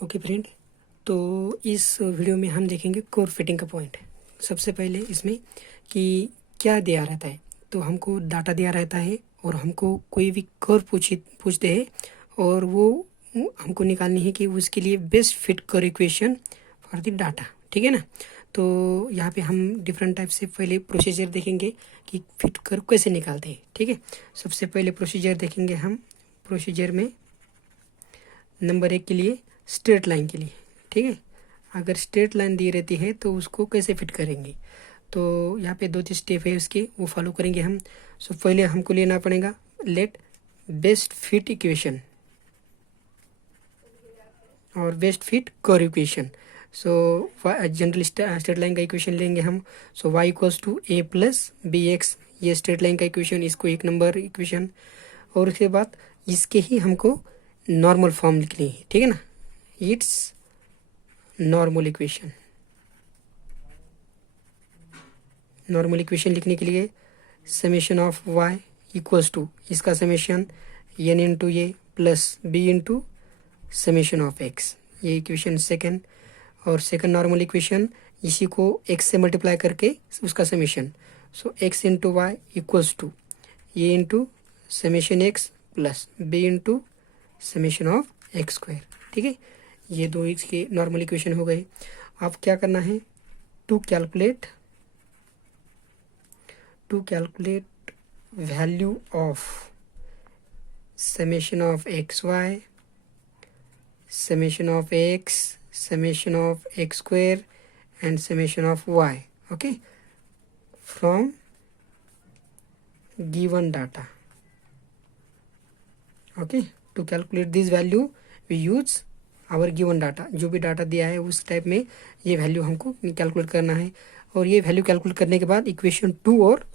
Okay friend, तो इस video में हम देखेंगे कोर फिटिंग का पॉइंट। सबसे पहले इसमें कि क्या दिया रहता है, तो हमको डाटा दिया रहता है और हमको कोई भी कोर पूछते हैं और वो हमको निकालनी है कि उसके लिए best fit curve equation for the data. ठीक है ना। तो यहाँ पे हम डिफरेंट टाइप से पहले प्रोसीजर देखेंगे कि फिट कर कैसे निकालते हैं। ठीक है, सबसे पहले प्रोसीजर देखेंगे हम। प्रोसीजर में नंबर 1 के लिए स्ट्रेट लाइन के लिए, ठीक है, अगर स्ट्रेट लाइन दी रहती है तो उसको कैसे फिट करेंगे। तो यहाँ पे 2-3 स्टेप है उसके, वो फॉलो करेंगे हम। सो पहले हमको लेना पड़ेगा लेट बेस्ट फिट इक्वेशन और best fit curve equation. So general straight line का इक्वेशन लेंगे हम। So y equals to a plus b x, ये स्ट्रेट लाइन का इक्वेशन, इसको 1 नंबर इक्वेशन। और उसके बाद इसके ही हमको नॉर्मल फॉर्म लिखनी है। ठीक है ना, it's normal equation. Normal equation लिखने के लिए summation of y equals to इसका summation n into A plus B into summation of x, ये इक्वेशन सेकंड। और सेकंड नॉर्मल इक्वेशन इसी को x से मल्टीप्लाई करके उसका summation. So x into Y equals to A into summation x plus B into summation of x square. ठीक है, ये दो इसके नॉर्मल इक्वेशन हो गए। अब क्या करना है, to calculate value of summation of x y, summation of x, summation of x square and summation of y, okay, from given data. Okay, to calculate this value we use our given data, जो भी data दिया है उस type में ये value हमको calculate करना है। और ये वैल्यू कैलकुलेट करने के बाद इक्वेशन 2 और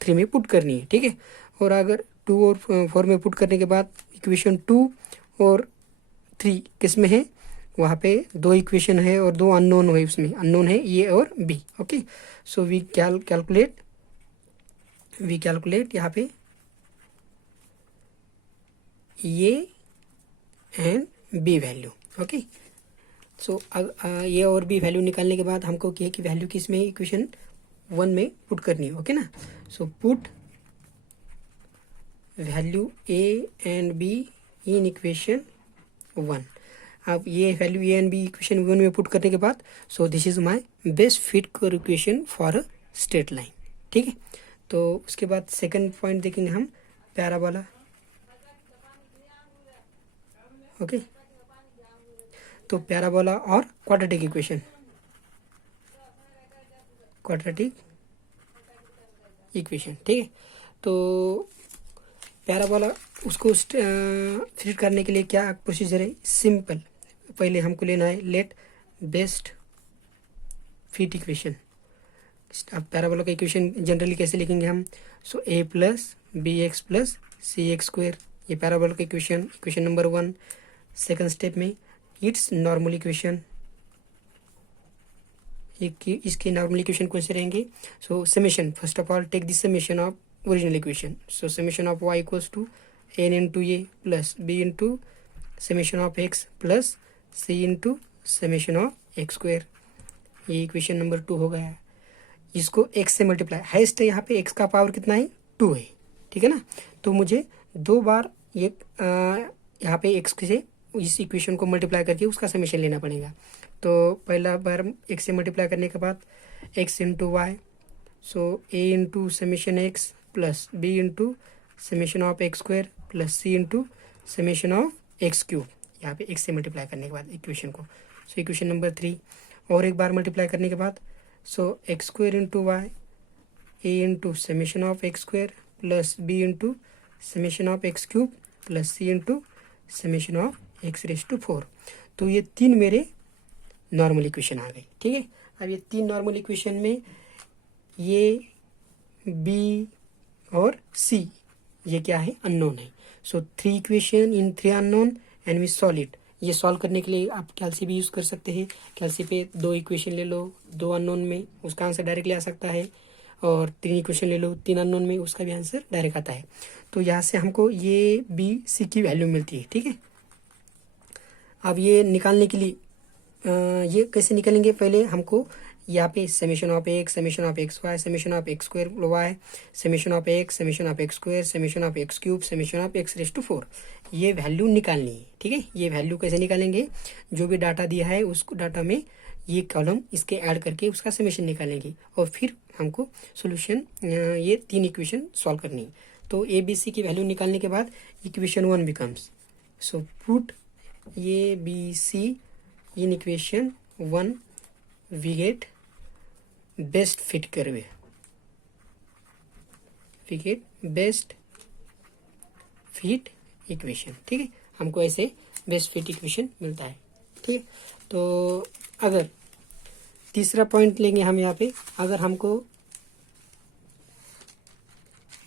3 में पुट करनी है। ठीक है, और अगर 2 और 4 में पुट करने के बाद इक्वेशन 2 और 3 किस में है, वहाँ पे 2 इक्वेशन है और 2 अननोन है, उसमें अननोन है ए और B. Okay, so we calculate यहाँ पे A and B value. Okay, so A और बी वैल्यू निकालने के बाद हमको क्या है कि वैल्यू किस में इक्वेशन 1 में पुट करनी है। ओके ना, so put value a and b in equation 1। अब ये value a and b equation 1 में पुट करने के बाद so this is my best fit curve equation for a straight line. ठीक है, तो उसके बाद सेकंड पॉइंट देखेंगे हम, पैराबोला। ओके, तो पैराबोला और क्वाड्रेटिक इक्वेशन, ठीक है। तो पैराबोला उसको फिट करने के लिए क्या प्रोसीजर है, सिंपल। पहले हमको लेना है लेट बेस्ट फिट इक्वेशन। अब पैराबोला का इक्वेशन जनरली कैसे लिखेंगे हम, so a plus b x plus c x square, ये पैराबोला का इक्वेशन नंबर 1। सेकंड स्टेप में इट्स नॉर्मल इक्वेशन, इसके नॉर्मल इक्वेशन कौन से रहेंगे, so summation, first of all take the summation of original equation. So summation of y equals to n into A plus B into summation of x plus C into summation of x square, ये equation number 2 हो गया है। इसको x से multiply, heist है यहाँ पे, x का पावर कितना है, 2 है। ठीक है ना, तो मुझे 2 बार ये यहाँ पे x से इस इक्वेशन को मल्टीप्लाई करके उसका समेशन लेना पड़ेगा। तो पहला बार x से मल्टीप्लाई करने के बाद x into y, so a into summation x plus B into summation of x square plus C into summation of x cube, यहाँ पे x से मल्टीप्लाई करने के बाद इक्वेशन को। सो इक्वेशन नंबर 3 और एक बार मल्टीप्लाई करने के बाद so X square into Y, A into summation of x square plus B into summation of x cube plus C into summation of X raise to 4। तो ये 3 मेरे normal equation आ गई। ठीक है, अब ये 3 नॉर्मल इक्वेशन में ये बी और सी ये क्या है, अननोन है। So 3 equation in 3 unknown and we solve it. ये सॉल्व करने के लिए आप कैलसी भी यूज़ कर सकते हैं। कैलसी पे 2 इक्वेशन ले लो, 2 अननोन में उसका आंसर डायरेक्टली आ सकता है, और 3 इक्वेशन ले लो, 3 अननोन में उसका भी आंसर डायरेक्ट आता है। तो यहाँ से हमको ये बी सी की वैल्यू मिलती है। ठीक है, अब ये निकालने के लिए ये कैसे निकालेंगे, पहले हमको यहाँ पे summation of x, summation of x y, summation of x square y, summation of x, summation of x square, summation of x cube, summation of x raise to 4, ये वैल्यू निकालनी है। ठीक है, ये वैल्यू कैसे निकालेंगे, जो भी डाटा दिया है उस डाटा में ये कॉलम इसके ऐड करके उसका समेशन निकालेंगे और फिर हमको सोल्यूशन ये 3 इक्वेशन सॉल्व करनी है। तो ए बी सी की वैल्यू निकालने के बाद equation 1 becomes, so put a b c in equation 1 we get best fit curve, we get best fit equation. ठीक है, हमको ऐसे बेस्ट फिट इक्वेशन मिलता है। ठीक है, तो अगर तीसरा पॉइंट लेंगे हम यहाँ पे, अगर हमको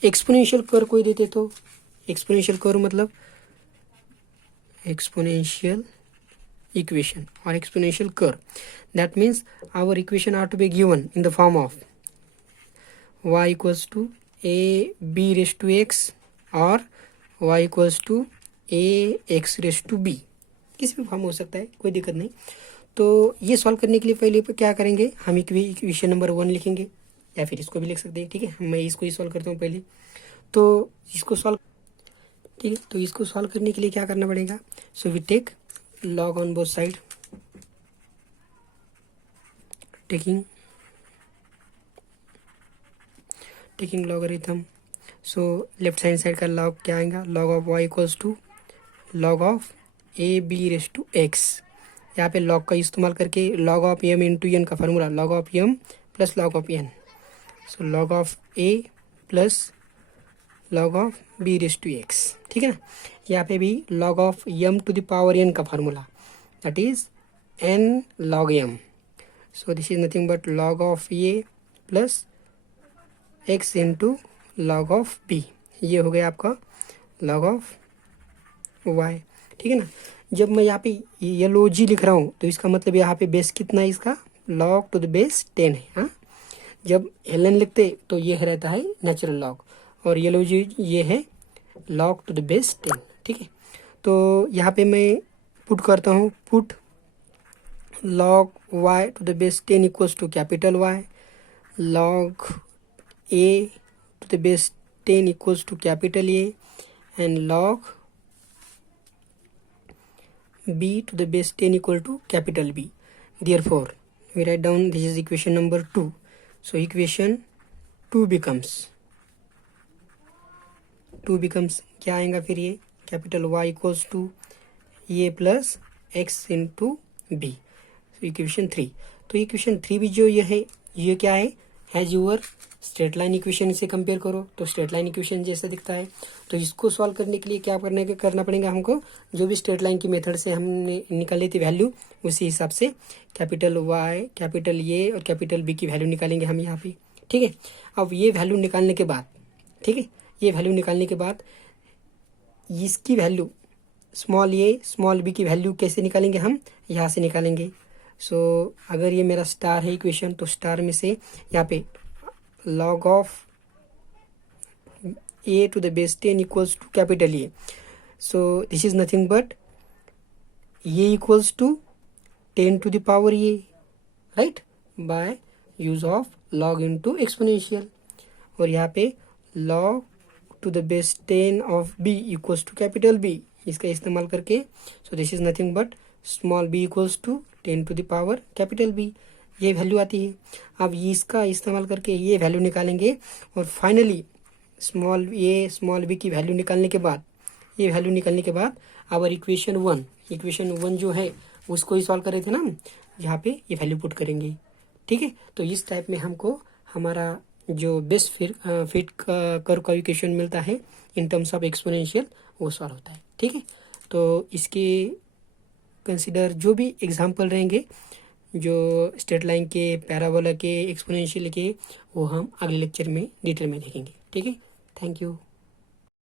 एक्सपोनेंशियल कर्व कोई देते तो, एक्सपोनेंशियल कर्व मतलब exponential equation or exponential curve, that means our equation are to be given in the form of y equals to a b raised to x or y equals to a x raised to b, किसी भी form हो सकता है, कोई दिक्कत नहीं। तो ये सॉल्व करने के लिए पहले क्या करेंगे, हम इक्वेशन नंबर 1 लिखेंगे या फिर इसको भी लिख सकते हैं। ठीक है, मैं इसको ही सॉल्व करता हूँ पहले, तो इसको सॉल्व, ठीक है, तो इसको सॉल्व करने के लिए क्या करना पड़ेगा, so we take log on both side, taking logarithm, so left hand side का log क्या आएगा, log of y equals to log of a b raise to x। यहाँ पे log का इस्तेमाल करके log of m इंटू n का formula log of m plus log of n, सो log of a plus log of b raise to x। ठीक है ना, यहाँ पे भी log of m to the power n का formula that is n log m, so this is nothing but log of a plus x into log of b, ये हो गया आपका log of y। ठीक है ना, जब मैं यहाँ पे ये लो जी लिख रहा हूँ तो इसका मतलब यहाँ पे बेस कितना है, इसका log टू द बेस 10 है। हाँ, जब ln लिखते तो ये रहता है नेचुरल log और ये लो जी ये है log टू द बेस 10। ठीक है, तो यहाँ पे मैं पुट करता हूँ, put log y to the base 10 equals to capital Y, log a to the base 10 equals to capital A and log b to the base 10 equal to capital B. Therefore, we write down this is equation number 2. So equation 2 becomes क्या आएगा फिर, ये capital Y equals to a plus x into b, equation 3। तो equation 3 भी जो ये है, ये क्या है, has your straight line equation से कंपेयर करो तो स्ट्रेट लाइन इक्वेशन जैसा दिखता है। तो इसको सॉल्व करने के लिए क्या करना पड़ेगा हमको, जो भी स्ट्रेट लाइन की मेथड से हमने निकाली थी वैल्यू, उसी हिसाब से कैपिटल Y, कैपिटल ए और कैपिटल बी की वैल्यू निकालेंगे हम यहाँ पे। ठीक है, अब ये वैल्यू निकालने के बाद, ठीक है, ये वैल्यू निकालने के बाद इसकी वैल्यू स्मॉल ए स्मॉल बी की वैल्यू कैसे निकालेंगे, हम यहाँ से निकालेंगे। सो अगर ये मेरा स्टार है इक्वेशन, तो स्टार में से यहाँ पे log of a to the base 10 equals to capital A, so this is nothing but a equals to 10 to the power a, right, by use of log into exponential, और यहाँ पे log to the base 10 of b equals to capital B, इसका इस्तेमाल करके, so this is nothing but small b equals to 10 to the power capital B, ये value आती है। अब इसका इस्तेमाल करके ये वैल्यू निकालेंगे और फाइनली स्मॉल ए स्मॉल बी की वैल्यू निकालने के बाद, ये वैल्यू निकालने के बाद आवर इक्वेशन 1 जो है उसको ही सॉल्व कर रहे थे ना हम, यहाँ पे ये वैल्यू पुट करेंगे। ठीक है, तो इस टाइप में हमको हमारा जो बेस्ट फिट कर्व का इक्वेशन मिलता है इन टर्म्स ऑफ एक्सपोनेंशियल, वो सॉल्व होता है। ठीक है, तो इसके कंसिडर जो भी एग्जाम्पल रहेंगे, जो स्ट्रेट लाइन के, पैराबोला के, एक्सपोनेंशियल के, वो हम अगले लेक्चर में डिटेल में देखेंगे। ठीक है, थैंक यू।